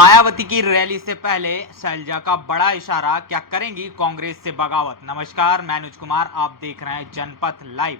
मायावती की रैली से पहले शैलजा का बड़ा इशारा, क्या करेंगी कांग्रेस से बगावत। नमस्कार, मैं अनुज कुमार, आप देख रहे हैं जनपथ लाइव।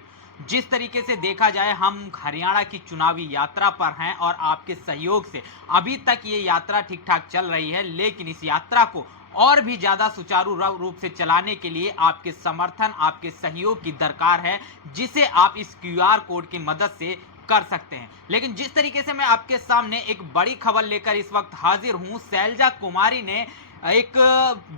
जिस तरीके से देखा जाए, हम हरियाणा की चुनावी यात्रा पर हैं और आपके सहयोग से अभी तक ये यात्रा ठीक ठाक चल रही है, लेकिन इस यात्रा को और भी ज्यादा सुचारू रूप से चलाने के लिए आपके समर्थन, आपके सहयोग की दरकार है, जिसे आप इस क्यूआर कोड की मदद से कर सकते हैं। लेकिन जिस तरीके से मैं आपके सामने एक बड़ी खबर लेकर इस वक्त हाजिर हूं, शैलजा कुमारी ने एक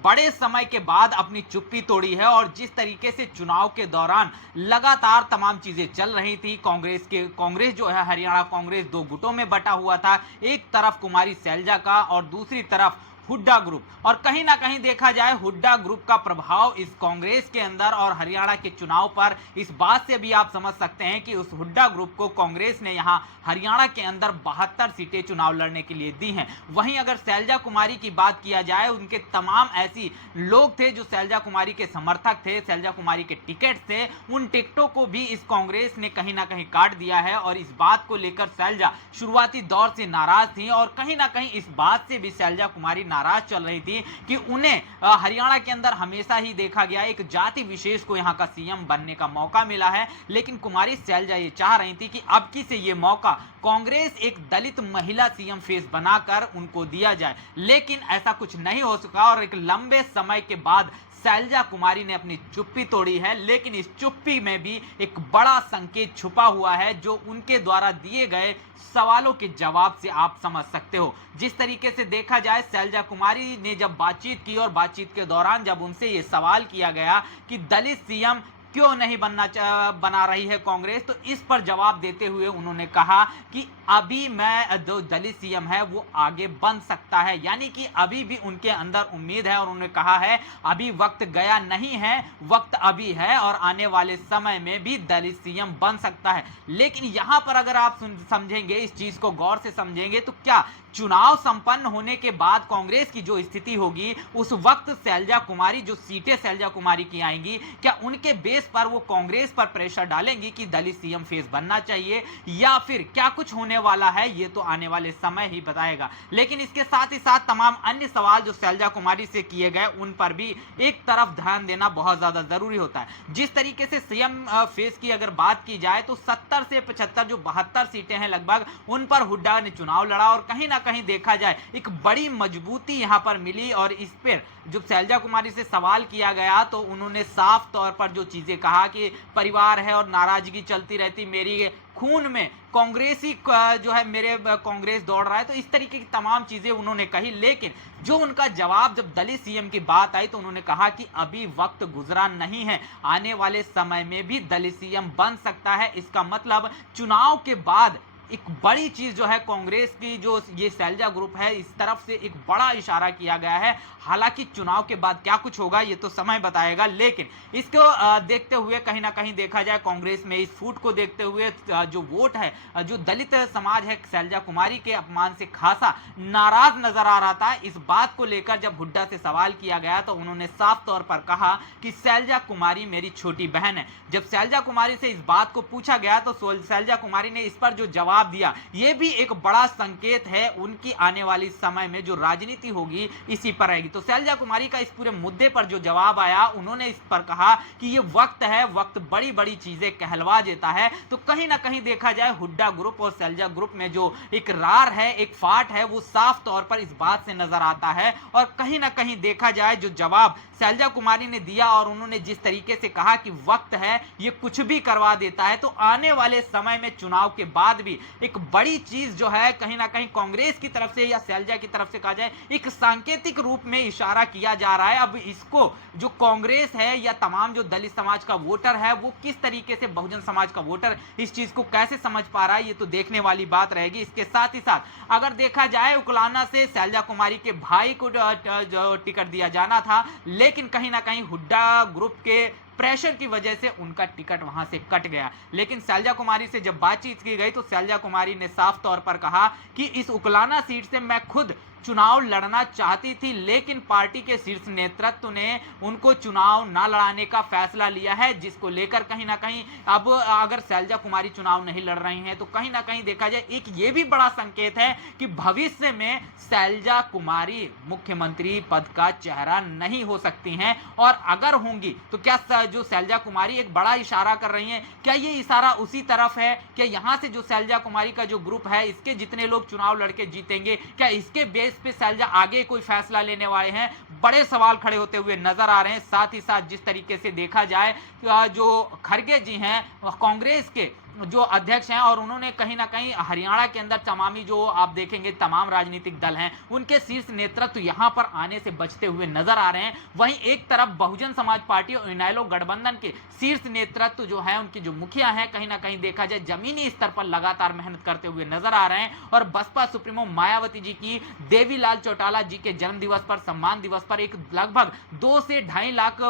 बड़े समय के बाद अपनी चुप्पी तोड़ी है और जिस तरीके से चुनाव के दौरान लगातार तमाम चीजें चल रही थी, कांग्रेस जो है, हरियाणा कांग्रेस दो गुटों में बटा हुआ था। एक तरफ कुमारी शैलजा का और दूसरी तरफ हुड्डा ग्रुप। और कहीं ना कहीं देखा जाए, हुड्डा ग्रुप का प्रभाव इस कांग्रेस के अंदर और हरियाणा के चुनाव पर, इस बात से भी आप समझ सकते हैं कि उस हुड्डा ग्रुप को कांग्रेस ने यहां हरियाणा के अंदर 72 सीटें चुनाव लड़ने के लिए दी हैं। वहीं अगर शैलजा कुमारी की बात किया जाए, उनके तमाम ऐसी लोग थे जो शैलजा कुमारी के समर्थक थे, शैलजा कुमारी के टिकट थे, उन टिकटों को भी इस कांग्रेस ने कहीं ना कहीं काट दिया है। और इस बात को लेकर शैलजा शुरुआती दौर से नाराज थी और कहीं ना कहीं इस बात से भी शैलजा कुमारी नाराज चल रही थी कि उन्हें हरियाणा के अंदर हमेशा ही देखा गया एक जाति विशेष को यहां का सीएम बनने का मौका मिला है, लेकिन कुमारी शैलजा ये चाह रही थी कि अब की से ये मौका कांग्रेस एक दलित महिला सीएम फेस बनाकर उनको दिया जाए। लेकिन ऐसा कुछ नहीं हो सका और एक लंबे समय के बाद शैलजा कुमारी ने अपनी चुप्पी तोड़ी है। लेकिन इस चुप्पी में भी एक बड़ा संकेत छुपा हुआ है, जो उनके द्वारा दिए गए सवालों के जवाब से आप समझ सकते हो। जिस तरीके से देखा जाए, शैलजा कुमारी ने जब बातचीत की और बातचीत के दौरान जब उनसे यह सवाल किया गया कि दलित सीएम क्यों नहीं बना रही है कांग्रेस, तो इस पर जवाब देते हुए उन्होंने कहा कि अभी मैं जो दलित सीएम है वो आगे बन सकता है, यानी कि अभी भी उनके अंदर उम्मीद है। और उन्होंने कहा है अभी वक्त गया नहीं है, वक्त अभी है और आने वाले समय में भी दलित सीएम बन सकता है। लेकिन यहां पर अगर आप समझेंगे, इस चीज को गौर से समझेंगे, तो क्या चुनाव संपन्न होने के बाद कांग्रेस की जो स्थिति होगी, उस वक्त शैलजा कुमारी, जो सीटें शैलजा कुमारी की आएंगी, क्या उनके बेस पर वो कांग्रेस पर प्रेशर डालेंगी कि दलित सीएम फेस बनना चाहिए, या फिर क्या कुछ होने वाला है, ये तो आने वाले समय ही बताएगा। लेकिन इसके साथ ही साथ तमाम अन्य सवाल जो शैलजा कुमारी से किए गए, उन पर भी एक तरफ ध्यान देना बहुत ज्यादा जरूरी होता है। जिस तरीके से सीएम फेस की अगर बात की जाए, तो 70 से 75 जो 72 सीटें हैं लगभग, उन पर हुड्डा ने चुनाव लड़ा और कहीं ना कहीं देखा जाए एक बड़ी मजबूती यहां पर मिली। और इस पर जब शैलजा कुमारी से सवाल किया गया, तो उन्होंने साफ तौर पर जो चीजें कहा कि परिवार है और नाराजगी चलती रहती, मेरी खून में कांग्रेसी जो है, मेरे कांग्रेस दौड़ रहा है, तो इस तरीके की तमाम चीजें उन्होंने कही। लेकिन जो उनका जवाब जब दलित सीएम की बात आई, तो उन्होंने कहा कि अभी वक्त गुजरा नहीं है, आने वाले समय में भी दलित सीएम बन सकता है। इसका मतलब चुनाव के बाद एक बड़ी चीज जो है कांग्रेस की, जो ये शैलजा ग्रुप है, इस तरफ से एक बड़ा इशारा किया गया है। हालांकि चुनाव के बाद क्या कुछ होगा ये तो समय बताएगा, लेकिन इसको देखते हुए कहीं ना कहीं देखा जाए, कांग्रेस में इस फूट को देखते हुए जो वोट है, जो दलित समाज है, शैलजा कुमारी के अपमान से खासा नाराज नजर आ रहा था। इस बात को लेकर जब हुड्डा से सवाल किया गया, तो उन्होंने साफ तौर पर कहा कि शैलजा कुमारी मेरी छोटी बहन है। जब शैलजा कुमारी से इस बात को पूछा गया, तो शैलजा कुमारी ने इस पर जो जवाब दिया, यह भी एक बड़ा संकेत है उनकी आने वाली समय में जो राजनीति होगी इसी पर रहेगी। तो शैलजा कुमारी का इस पूरे मुद्दे पर जो जवाब आया, उन्होंने इस पर कहा कि ये वक्त है, वक्त बड़ी बड़ी चीजें कहलवा देता है। तो कहीं ना कहीं देखा जाए, हुड्डा ग्रुप और शैलजा ग्रुप में जो एक रार है, एक फाट है, वो साफ तौर पर इस बात से नजर आता है। और कहीं ना कहीं देखा जाए, जो जवाब शैलजा कुमारी ने दिया और उन्होंने जिस तरीके से कहा कि वक्त है, ये कुछ भी करवा देता है, तो आने वाले समय में चुनाव के बाद भी एक बड़ी चीज जो है, कहीं ना कहीं कांग्रेस की तरफ से या शैलजा की तरफ से कहा जाए, एक सांकेतिक रूप में इशारा किया जा रहा है। अब इसको जो कांग्रेस है या तमाम जो दलित समाज का वोटर है, वो किस तरीके से, बहुजन समाज का वोटर इस चीज को कैसे समझ पा रहा है, ये तो देखने वाली बात रहेगी। इसके साथ ही साथ अगर देखा जाए, उकलाना से शैलजा कुमारी के भाई को जो टिकट दिया जाना था, लेकिन कहीं ना कहीं हुड्डा ग्रुप के प्रेशर की वजह से उनका टिकट वहां से कट गया। लेकिन शैलजा कुमारी से जब बातचीत की गई, तो शैलजा कुमारी ने साफ तौर पर कहा कि इस उकलाना सीट से मैं खुद चुनाव लड़ना चाहती थी, लेकिन पार्टी के शीर्ष नेतृत्व ने उनको चुनाव न लड़ाने का फैसला लिया है, जिसको लेकर कहीं ना कहीं अब अगर शैलजा कुमारी चुनाव नहीं लड़ रही हैं तो कहीं ना कहीं देखा जाए एक ये भी बड़ा संकेत है कि भविष्य में शैलजा कुमारी मुख्यमंत्री पद का चेहरा नहीं हो सकती हैं, और अगर होंगी तो क्या जो शैलजा कुमारी एक बड़ा इशारा कर रही हैं, क्या ये इशारा उसी तरफ है? क्या यहां से जो शैलजा कुमारी का जो ग्रुप है इसके जितने लोग चुनाव लड़के जीतेंगे, क्या इसके बेस पे शैलजा आगे कोई फैसला लेने वाले हैं? बड़े सवाल खड़े होते हुए नजर आ रहे हैं। साथ ही साथ जिस तरीके से देखा जाए जो खड़गे जी हैं कांग्रेस के जो अध्यक्ष हैं, और उन्होंने कहीं ना कहीं हरियाणा के अंदर तमामी जो आप देखेंगे तमाम राजनीतिक दल हैं उनके शीर्ष नेतृत्व यहां पर आने से बचते हुए नजर आ रहे हैं। वहीं एक तरफ बहुजन समाज पार्टी और इनेलो गठबंधन के शीर्ष नेतृत्व जो है उनके जो मुखिया हैं कहीं ना कहीं देखा जाए जमीनी स्तर पर लगातार मेहनत करते हुए नजर आ रहे हैं, और बसपा सुप्रीमो मायावती जी की देवीलाल चौटाला जी के जन्म दिवस पर, सम्मान दिवस पर एक लगभग 2 से 2.5 लाख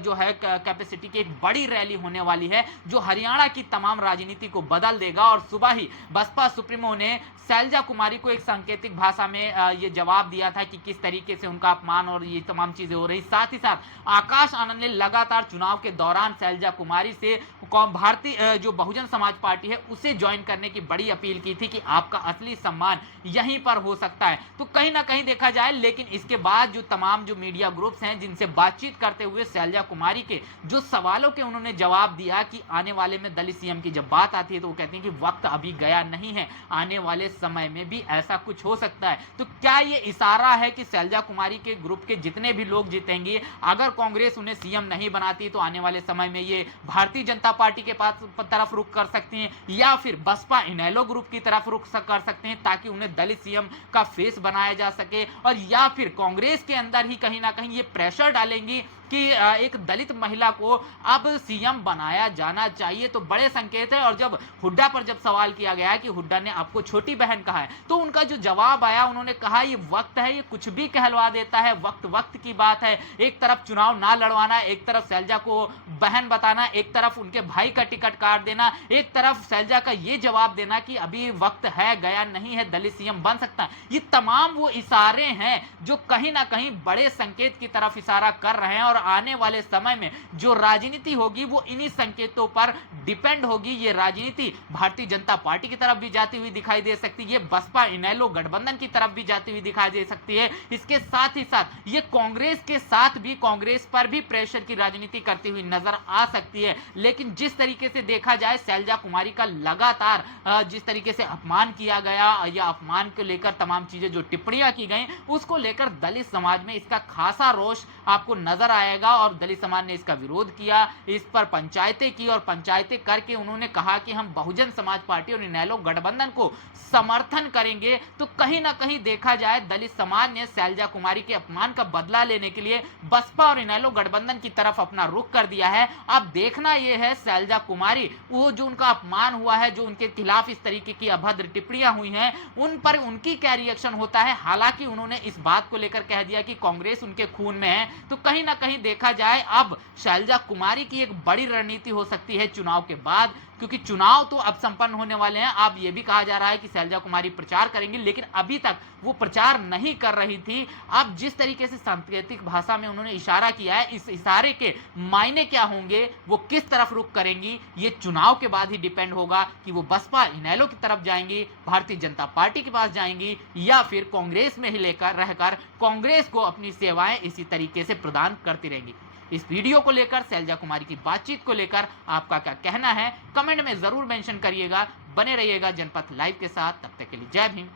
जो है कैपेसिटी की एक बड़ी रैली होने वाली है, जो हरियाणा की तमाम राजनीति को बदल देगा। और सुबह ही बसपा सुप्रीमो ने शैलजा कुमारी को एक सांकेतिक भाषा में ये जवाब दिया था कि किस तरीके से उनका अपमान और ये तमाम चीजें हो रही। साथ ही साथ आकाश आनंद ने लगातार चुनाव के दौरान शैलजा कुमारी से भारतीय जो बहुजन समाज पार्टी है उसे ज्वाइन करने की बड़ी अपील की थी कि आपका असली सम्मान यहीं पर हो सकता है। तो कहीं ना कहीं देखा जाए, लेकिन इसके बाद जो तमाम जो मीडिया ग्रुप्स हैं जिनसे बातचीत करते हुए शैलजा कुमारी के जो सवालों के उन्होंने जवाब दिया कि आने वाले में दलित सीएम की जब बात आती है तो वो कहती हैं कि वक्त अभी गया नहीं है, आने वाले समय में भी ऐसा कुछ हो सकता है। तो क्या ये इशारा है कि शैलजा कुमारी के ग्रुप के जितने भी लोग जीतेंगे, अगर कांग्रेस उन्हें सीएम नहीं बनाती तो आने वाले समय में ये भारतीय जनता पार्टी के पास तरफ रुख कर सकती हैं, या फिर बसपा इनेलो ग्रुप की तरफ रुख कर सकते हैं ताकि उन्हें दलित सीएम का फेस बनाया जा सके, और या फिर कांग्रेस के अंदर ही कहीं ना कहीं ये प्रेशर डालेंगी कि एक दलित महिला को अब सीएम बनाया जाना चाहिए। तो बड़े संकेत है। और जब हुड्डा पर जब सवाल किया गया कि हुड्डा ने आपको छोटी बहन कहा है, तो उनका जो जवाब आया, उन्होंने कहा ये वक्त है, ये कुछ भी कहलवा देता है, वक्त की बात है। एक तरफ चुनाव ना लड़वाना, एक तरफ शैलजा को बहन बताना, एक तरफ उनके भाई का टिकट काट देना, एक तरफ शैलजा का ये जवाब देना कि अभी वक्त है, गया नहीं है, दलित सीएम बन सकता है। ये तमाम वो इशारे हैं जो कहीं ना कहीं बड़े संकेत की तरफ इशारा कर रहे हैं, और आने वाले समय में जो राजनीति होगी वो इन्हीं संकेतों पर डिपेंड होगी। ये राजनीति भारतीय जनता पार्टी की तरफ भी जाती हुई दिखाई दे सकती है, ये बसपा इनेलो गठबंधन की तरफ भी जाती हुई दिखाई दे सकती है। इसके साथ ही साथ ये कांग्रेस के साथ भी, कांग्रेस पर भी प्रेशर की राजनीति करती हुई नजर आ सकती है। लेकिन जिस तरीके से देखा जाए शैलजा कुमारी का लगातार जिस तरीके से अपमान किया गया, या अपमान को लेकर तमाम चीजें जो टिप्पणियां की गई, उसको लेकर दलित समाज में इसका खासा रोष आपको नजर आएगा, और दलित समाज ने इसका विरोध किया, इस पर पंचायतें की, और पंचायतें करके उन्होंने कहा कि हम बहुजन समाज पार्टी और इनेलो गठबंधन को समर्थन करेंगे। तो कहीं ना कहीं देखा जाए दलित समाज ने शैलजा कुमारी के अपमान का बदला लेने के लिए बसपा और इनेलो गठबंधन की तरफ अपना रुख कर दिया है। अब देखना यह है शैलजा कुमारी, वो जो उनका अपमान हुआ है, जो उनके खिलाफ इस तरीके की अभद्र टिप्पणियां हुई हैं, उन पर उनकी क्या रिएक्शन होता है। हालांकि उन्होंने इस बात को लेकर कह दिया कि कांग्रेस उनके खून में है। तो कहीं ना कहीं देखा जाए अब शैलजा कुमारी की एक बड़ी रणनीति हो सकती है चुनाव के बाद, क्योंकि चुनाव तो अब संपन्न होने वाले हैं। अब यह भी कहा जा रहा है कि शैलजा कुमारी प्रचार करेंगी, लेकिन अभी तक वो प्रचार नहीं कर रही थी। अब जिस तरीके से सांकेतिक भाषा में उन्होंने इशारा किया है, इस इशारे के मायने क्या होंगे, वो किस तरफ रुख करेंगी, ये चुनाव के बाद ही डिपेंड होगा कि वो बसपा इनेलो की तरफ जाएंगी, भारतीय जनता पार्टी के पास जाएंगी, या फिर कांग्रेस में ही लेकर रहकर कांग्रेस को अपनी सेवाएं इसी तरीके से प्रदान करती रहेंगी। इस वीडियो को लेकर, शैलजा कुमारी की बातचीत को लेकर आपका क्या कहना है, कमेंट में जरूर मेंशन करिएगा। बने रहिएगा जनपथ लाइव के साथ। तब तक के लिए जय भीम,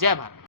जय भारत।